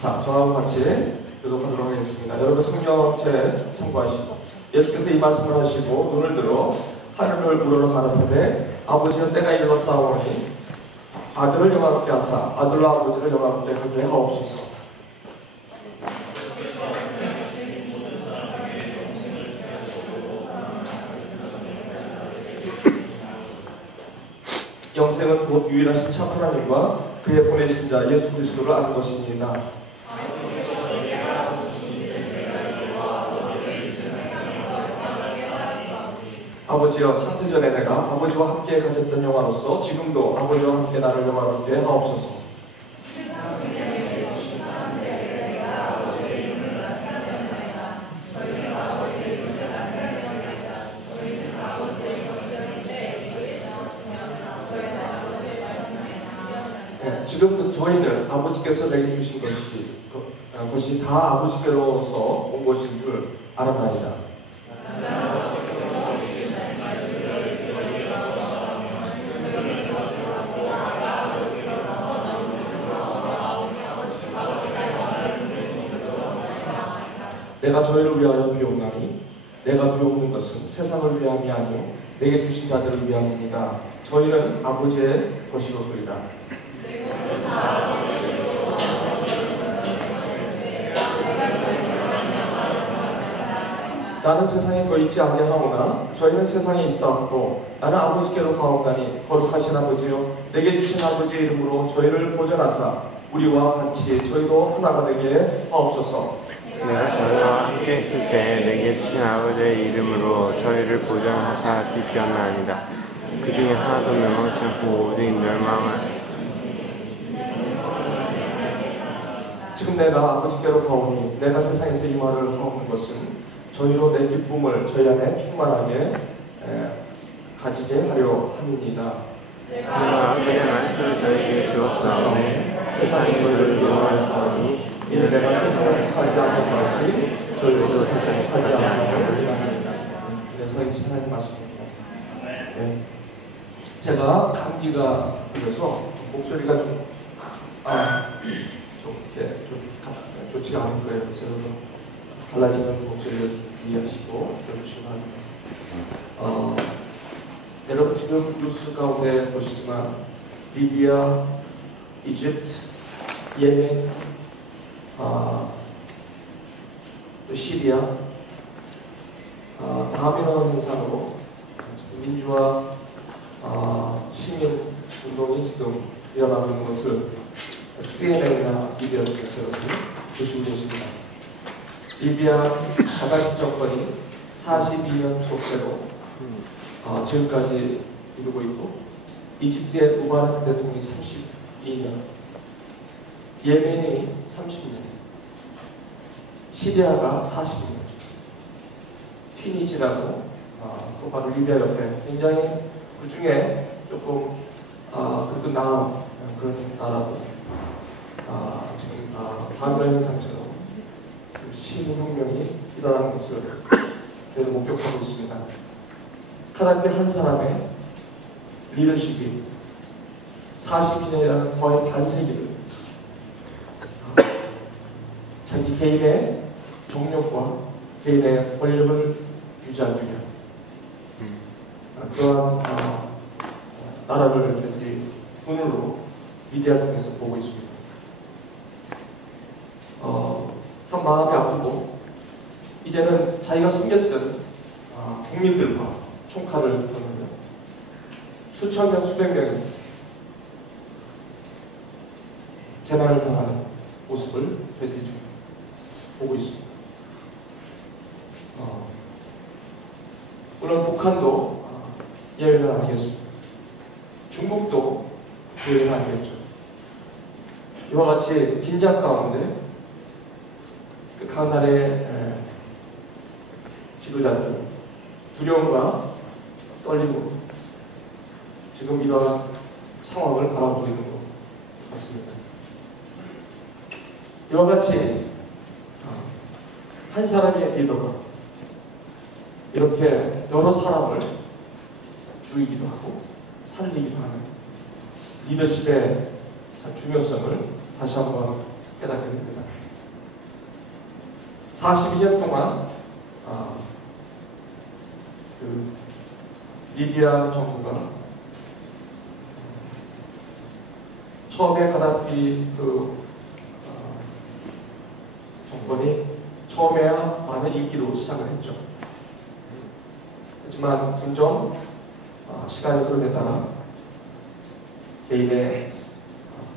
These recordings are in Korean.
자, 저하고 같이 교독하도록 하겠습니다. 여러분 성경책 참고하시고 예수께서 이 말씀을 하시고 눈을 들어 하늘을 우러러 가라사대 아버지는 때가 이르렀사오니 아들을 영화롭게 하사 아들로 아버지를 영화롭게 하게 하옵소서. 영생은 곧 유일하신 참 하나님과 그의 보내신 자 예수 그리스도를 아는 것입니다. 아버지여, 창세전에 내가 아버지와 함께 가졌던 영화로서 지금도 아버지와 함께 나를 영화롭게 하옵소서. 지금 저희는 아버지께서 내게 주신 것이 다 아버지께로서 온 것인 줄 알았나이다. 내가 저희를 위하여 비옵나니 내가 비옵는 것은 세상을 위함이 아니요 내게 주신 자들을 위함입니다. 저희는 아버지의 것이로소이다. 나는 세상에 더 있지 아니하오나 저희는 세상에 있사옵고 나는 아버지께로 가옵나니 거룩하신 아버지여 내게 주신 아버지의 이름으로 저희를 보존하사 우리와 같이 저희도 하나가 되게 하옵소서. 내가 저희와 함께 있을 때 내게 주신 아버지의 이름으로 저희를 보존하사 지키었나이다. 그 중에 하나도 멸망치 않고 오직 멸망을 지금 내가 아버지께로 가오니 내가 세상에서 이 말을 하옵는 것은 저희로 내 기쁨을 저희 안에 충만하게 가지게 하려 함입니다. 내가 아버지의 말씀을 저희에게 주었사오니 세상이 저희를 미워하였사오니 이는 내가 세상에 속하지 않은 같이 저희도 세상에 속하지 않으리라. 그래서 하나님 말씀입니다. 네. 제가 감기가 걸려서 목소리가 좀 좋지가 않은 거예요. 그래서 달라지는 목소리를 이해하시고 들어주시기 바랍니다. 여러분 지금 뉴스 가운데 보시지만 리비아, 이집트, 예멘, 또 시리아, 다민원 현상으로 민주화 시민 운동이 지금 일어나고 있는 것을 CNN이나 미디어 대체로 보시고 계십니다. 리비아 가다시 정권이 42년 족쇄로 지금까지 이루고 있고 이집트의 무바라크 대통령이 32년, 예멘이 30년, 시리아가 40년, 튀니지라고 또 바로 리비아 옆에 굉장히 그 중에 조금 그래도 나은 그런 나라도 지금 반면 현상처럼 시민혁명이 일어나는 것을 저희도 목격하고 있습니다. 카다피 한 사람의 리더십이 42년이라는 거의 반세기를 자기 개인의 정력과 개인의 권력을 유지하기 위한 그러한 나라를 저희들이 눈으로 미디어를 통해서 보고 있습니다. 참 마음이 아프고 이제는 자기가 섬겼던 국민들과 총칼을 들면 수천 명, 수백 명이 재난을 당하는 모습을 저희들이 지금 보고 있습니다. 물론 북한도 예외는 아니겠습니다. 중국도 예외는 아니겠죠. 이와 같이 긴장 가운데 그 강나라의 지도자들 두려움과 떨림으로 지금 이러한 상황을 바라보고 있는 것 같습니다. 이와 같이 한 사람의 리더가 이렇게 여러 사람을 죽이기도 하고 살리기도 하는 리더십의 중요성을 다시 한번 깨닫게 됩니다. 42년 동안 그 리비아 정부가 처음에 가다피 정권이 처음에야 많은 인기로 시작을 했죠. 하지만 점점 시간이 흐름에 따라 개인의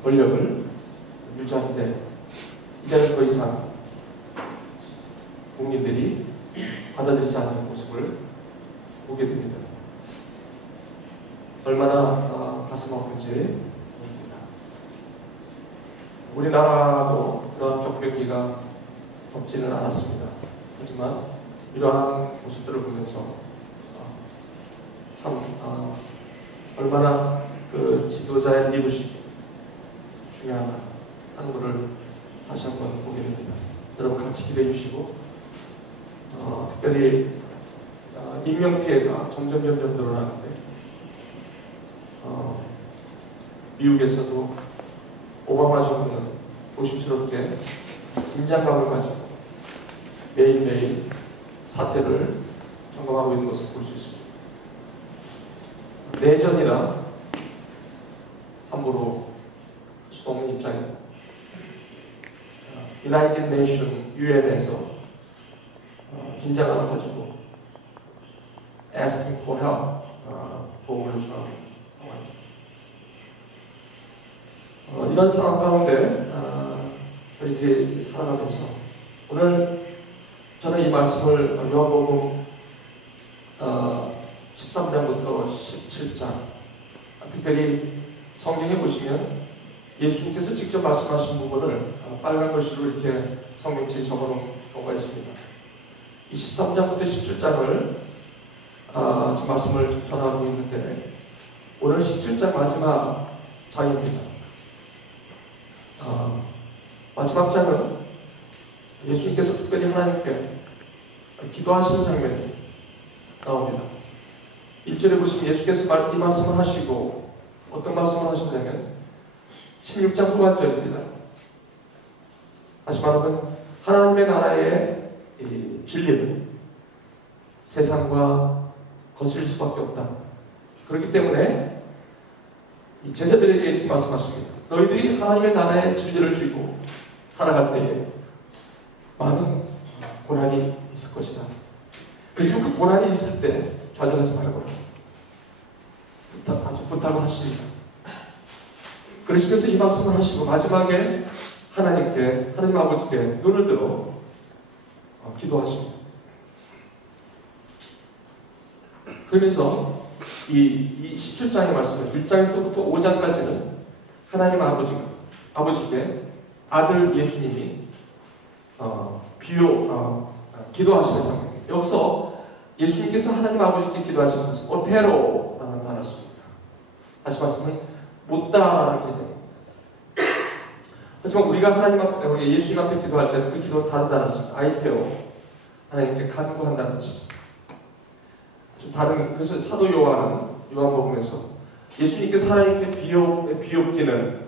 권력을 유지하는데 이제는 더 이상 국민들이 받아들이지 않는 모습을 보게 됩니다. 얼마나 가슴 아픈지 모릅니다. 우리나라도 그런 격변기가 덮지는 않았습니다. 하지만 이러한 모습들을 보면서 참 얼마나 그 지도자의 리더십이 중요하나 하는 것을 다시 한번 보게 됩니다. 여러분 같이 기도해 주시고 특별히 인명피해가 점점 늘어나는데 미국에서도 오바마 정부는 조심스럽게 긴장감을 가지고 매일매일 사태를 점검하고 있는 것을 볼 수 있습니다. 내전이라 함부로 할 수 없는 입장입니다. United Nations UN에서 긴장감을 가지고 asking for help 도움을 요청하고 이런 상황 가운데 저희들이 살아가면서 오늘 저는 이 말씀을 요한복음 13장부터 17장 특별히 성경에 보시면 예수님께서 직접 말씀하신 부분을 빨간 글씨로 이렇게 성경책에 적어놓은 경우가 있습니다. 이 13장부터 17장을 지금 말씀을 전하고 있는데 오늘 17장 마지막 장입니다. 마지막 장은 예수님께서 특별히 하나님께 기도하시는 장면이 나옵니다. 1절에 보시면 예수께서 이 말씀을 하시고 어떤 말씀을 하시냐면 16장 후반절입니다. 다시 말하면 하나님의 나라의 진리는 세상과 거슬릴 수밖에 없다. 그렇기 때문에 이 제자들에게 이렇게 말씀하십니다. 너희들이 하나님의 나라의 진리를 쥐고 살아갈 때에 많은 고난이 있을 것이다. 그리고 그 고난이 있을 때 좌절하지 말고 아주 부탁을 하십니다. 그러시면서 이 말씀을 하시고 마지막에 하나님 아버지께 눈을 들어 기도하십니다. 그러면서 이 17장의 말씀은 1장에서부터 5장까지는 하나님 아버지께 아들 예수님이 기도하시는 장면. 여기서 예수님께서 하나님 아버지께 기도하시는 것은 오테로라는 단어를 씁니다. 다시 말씀을 묻다라는 개념. 하지만 우리가 우리 예수님 앞에 기도할 때 그 기도는 다른 단어를 씁니다. 아이테오. 하나님께 간구한다는 뜻이죠. 좀 다른, 그래서 사도 요한복음에서 예수님께서 하나님께 비옵기는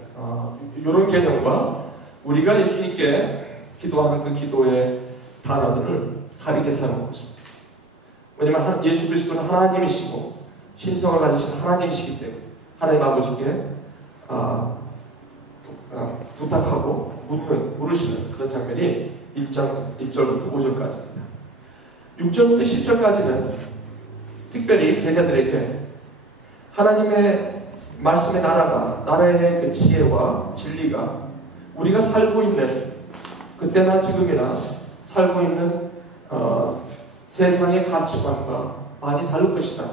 이런 개념과 우리가 예수님께 기도하는 그 기도의 단어들을 다르게 사용하고 있습니다. 왜냐하면 예수 그리스도는 하나님이시고 신성을 가지신 하나님이시기 때문에 하나님 아버지께 부탁하고 물으시는 그런 장면이 1절부터 5절까지입니다. 6절부터 10절까지는 특별히 제자들에게 하나님의 말씀의 나라의 그 지혜와 진리가 우리가 살고 있는 그때나 지금이나 살고 있는 세상의 가치관과 많이 다를 것이다.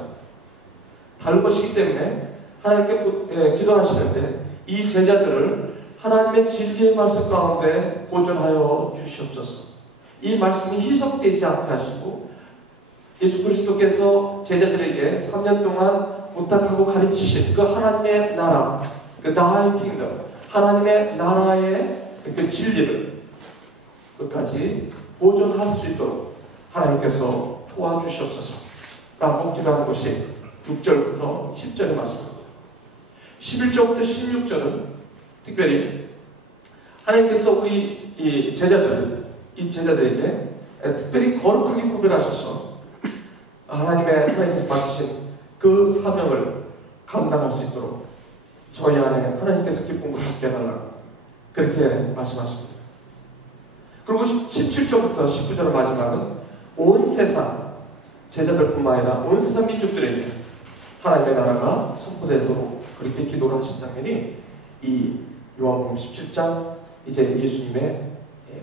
다를 것이기 때문에 하나님께 기도하시는데 이 제자들을 하나님의 진리의 말씀 가운데 고전하여 주시옵소서. 이 말씀이 희석되지 않게 하시고 예수 그리스도께서 제자들에게 3년 동안 부탁하고 가르치신 그 하나님의 나라, 그 다의 킹덤, 하나님의 나라의 그 진리를 끝까지 보존할 수 있도록 하나님께서 도와주시옵소서 라고 기도하는 것이 6절부터 10절의 말씀입니다. 11절부터 16절은 특별히 하나님께서 우리 이 제자들에게 특별히 거룩하게 구별하셔서 하나님께서 맡기신 그 사명을 감당할 수 있도록 저희 안에 하나님께서 기쁨을 갖게 해달라고 그렇게 말씀하십니다. 그리고 17절부터 19절 마지막은 온 세상 제자들뿐만 아니라 온 세상 민족들에게 하나님의 나라가 선포되도록 그렇게 기도를 하신 장면이 이 요한복음 17장 이제 예수님의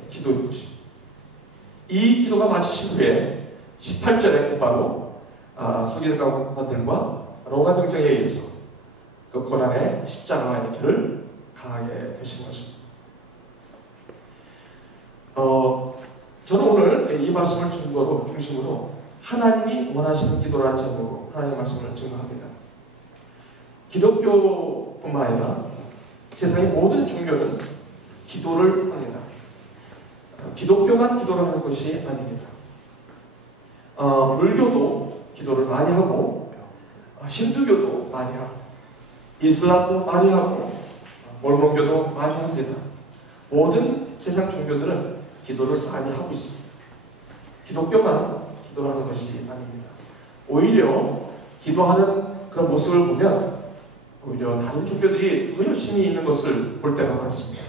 기도인 것입니다. 이 기도가 마치신 후에 18절에 곧바로 서기관들과 로마 병정에 의해서 그 고난의 십자가의 길을 가게 되신 것입니다. 저는 오늘 이 말씀을 중심으로 하나님이 원하시는 기도라는 제목으로 하나님의 말씀을 증거합니다. 기독교뿐만 아니라 세상의 모든 종교는 기도를 합니다. 기독교만 기도를 하는 것이 아닙니다. 불교도 기도를 많이 하고 힌두교도 많이 하고 이슬람도 많이 하고 몰몬교도 많이 합니다. 모든 세상 종교들은 기도를 많이 하고 있습니다. 기독교만 기도를 하는 것이 아닙니다. 오히려 기도하는 그런 모습을 보면 오히려 다른 종교들이 더 열심히 있는 것을 볼 때가 많습니다.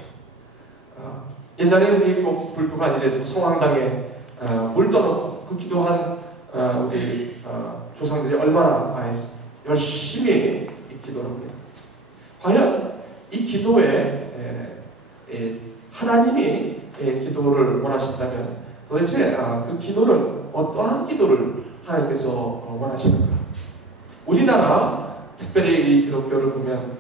옛날에 우리 꼭 불교가 아니래도 성황당에 물 떠놓고 그 기도한 우리 조상들이 얼마나 많이 열심히 기도를 합니다. 과연 이 기도에 하나님이 기도를 원하신다면 도대체 그 기도는 어떠한 기도를 하나님께서 원하시는가? 우리나라 특별히 이 기독교를 보면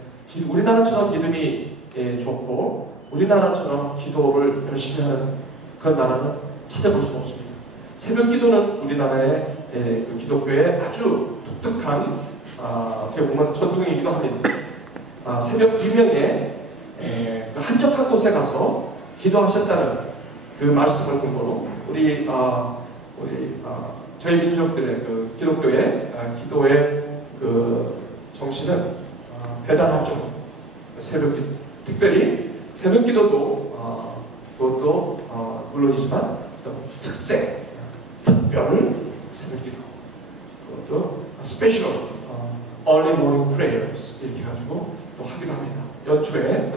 우리나라처럼 믿음이 좋고 우리나라처럼 기도를 열심히 하는 그런 나라는 찾아볼 수가 없습니다. 새벽 기도는 우리나라의 그 기독교의 아주 독특한 어떻게 보면 전통이기도 합니다. 새벽 유명에 그 한적한 곳에 가서 기도하셨다는 그 말씀을 근거로 저희 민족들의 그 기독교의 기도의 그 정신은 대단하죠. 새벽 기도, 특별히 새벽 기도도 그것도 물론이지만 특별 새벽 기도, 그것도 스페셜 early morning prayers 이렇게 가지고 또 하기도 합니다. 연초에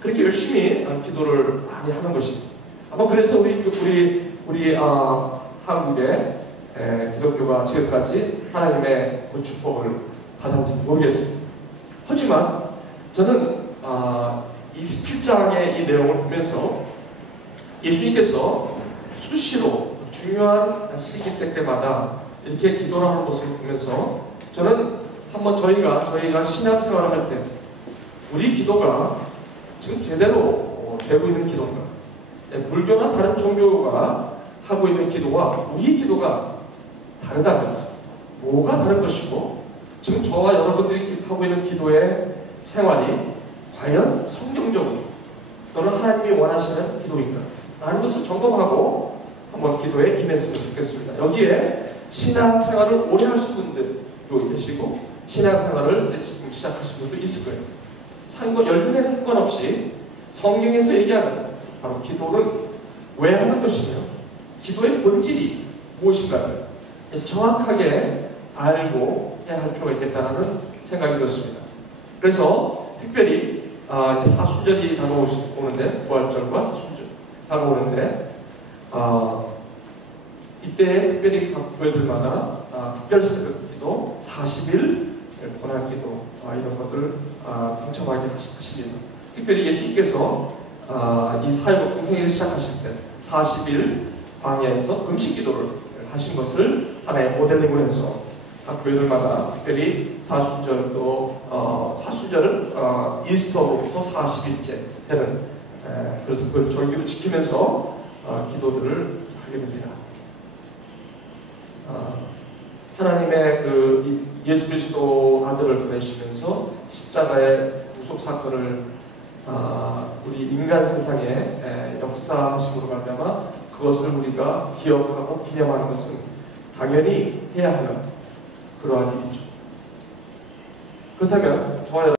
그렇게 열심히 기도를 많이 하는 것입니다. 아마 그래서 우리 한국의 기독교가 지금까지 하나님의 그 축복을 받았는지 모르겠습니다. 하지만 저는 27장의 이 내용을 보면서 예수님께서 수시로 중요한 시기 때마다 이렇게 기도를 하는 모습을 보면서 저는 한번 저희가 신앙생활을 할 때 우리 기도가 지금 제대로 되고 있는 기도인가? 불교나 다른 종교가 하고 있는 기도와 우리 기도가 다르다면 뭐가 다른 것이고 지금 저와 여러분들이 하고 있는 기도의 생활이 과연 성경적으로 또는 하나님이 원하시는 기도인가? 라는 것을 점검하고 한번 기도에 임했으면 좋겠습니다. 여기에 신앙생활을 오래 하신 분들도 계시고 신앙생활을 이제 지금 시작하신 분도 있을 거예요. 연륜에 상관없이 성경에서 얘기하는 바로 기도는 왜 하는 것이며 기도의 본질이 무엇인가를 정확하게 알고 해야 할 필요가 있겠다는 생각이 들었습니다. 그래서 특별히 이제 사순절이 다가오는데 부활절과 사순절 다가오는데 이때 특별히 각 교회들마다 특별 새벽 기도, 40일 고난 기도 이런 것들을 동참하게 하십니다. 특별히 예수님께서 이 사역을 공생애를 시작하실 때 40일 광야에서 금식 기도를 하신 것을 하나의 모델링으로 해서 각 교회들마다 특별히 사순절은 이스터로부터 40일째 되는 그래서 그 절기를 지키면서 기도들을 하게 됩니다. 하나님의 그 예수 그리스도 아들을 보내시면서 십자가의 구속 사건을 우리 인간 세상에 역사하심으로 말미암아 그것을 우리가 기억하고 기념하는 것은 당연히 해야 하는 그러한 일이죠. 그렇다면 저와